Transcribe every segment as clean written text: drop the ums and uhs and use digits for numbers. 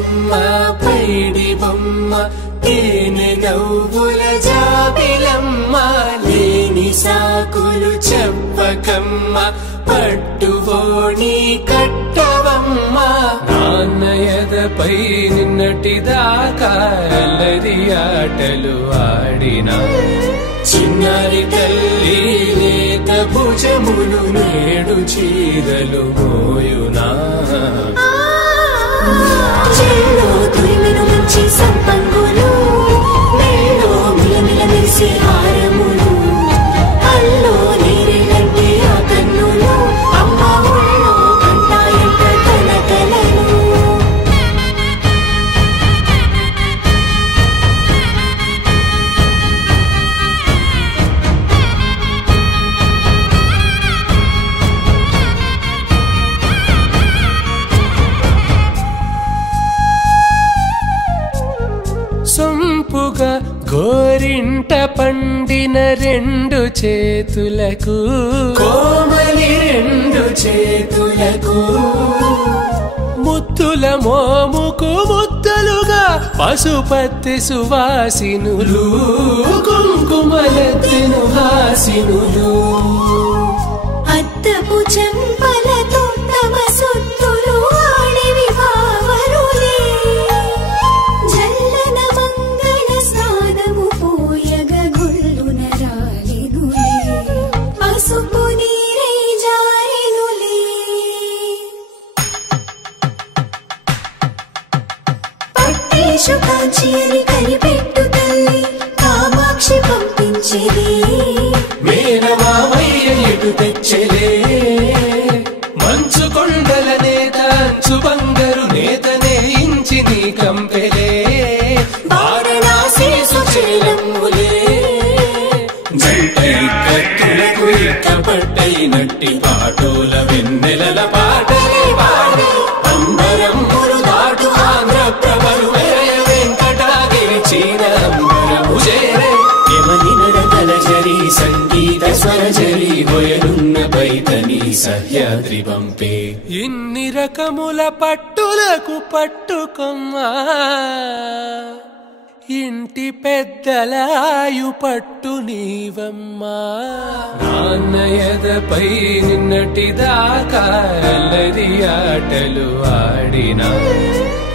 బొమ్మ పైడి బొమ్మ తేనె నవ్వుల జాబిలమ్మ లేని సాకులు చెప్పకమ్మ పట్టువోణి కట్టవమ్మ నాన్నయదపై నిన్నటిదాకా అల్లరి ఆటలు ఆడినా చిన్నారి తల్లి లేత భుజములు నేడు చీరలు మోయునా చెల్లో తురిమెను మంచి సంపంగులు మెల్లో మిలమిల మెరిసే హారములు అల్లో నీరెళ్ళంటే ఆ కన్నులు అమ్మ ఒళ్ళో కంటాయంట తన కలలు సొంపుగా గోరింట పండిన రెండు చేతులకు కోమలి రెండు చేతులకు ముద్దుల మోముకు ముద్దలుగా పసుపత్తి సువాసినులు కుంకుమలెత్తిను హాసినులు అద్దపు చెంపలతో తమ సొత్తులు ఆడివి బావరులే జల్లన మంగళ స్నానము పోయగ గుళ్ళున రాలినులే పసుపు నీరై జారినులే పట్టేషు కాంచి అని కనిపెట్టు తల్లి కామాక్షి పంపించేది మేనమామయ్య ఎటు తెచ్చలే మంచు కొండల నేత అంచు బంగారు నేతనే ఇంచి నీ కంపెలే వారణాసి సుచేలమ్ములే జంటై కత్తులకు ఇక్కపట్టై నట్టి పాటోల వెన్నెలల పాటలే పాడే అంబరమ్ములు దాటు ఆంధ్ర ప్రభలు వేయ వెంకటాగిరి చీన అంబరము చేరే యమని నడకల జరి సంగీత స్వరజరి గొయలున్న పైతని సహ్యాద్రి పంపే ఇన్ని రకముల పట్టులకు పట్టుకొమ్మా ఇంటి పెద్దలాయు పట్టు నీవమ్మా నాన్నయదపై నిన్నటిదాకా అల్లరి ఆటలు ఆడినా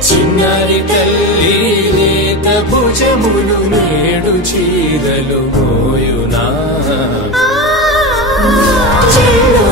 చిన్నారి తల్లి లేత భుజములు నేడు చీరలు మోయునా చెల్లో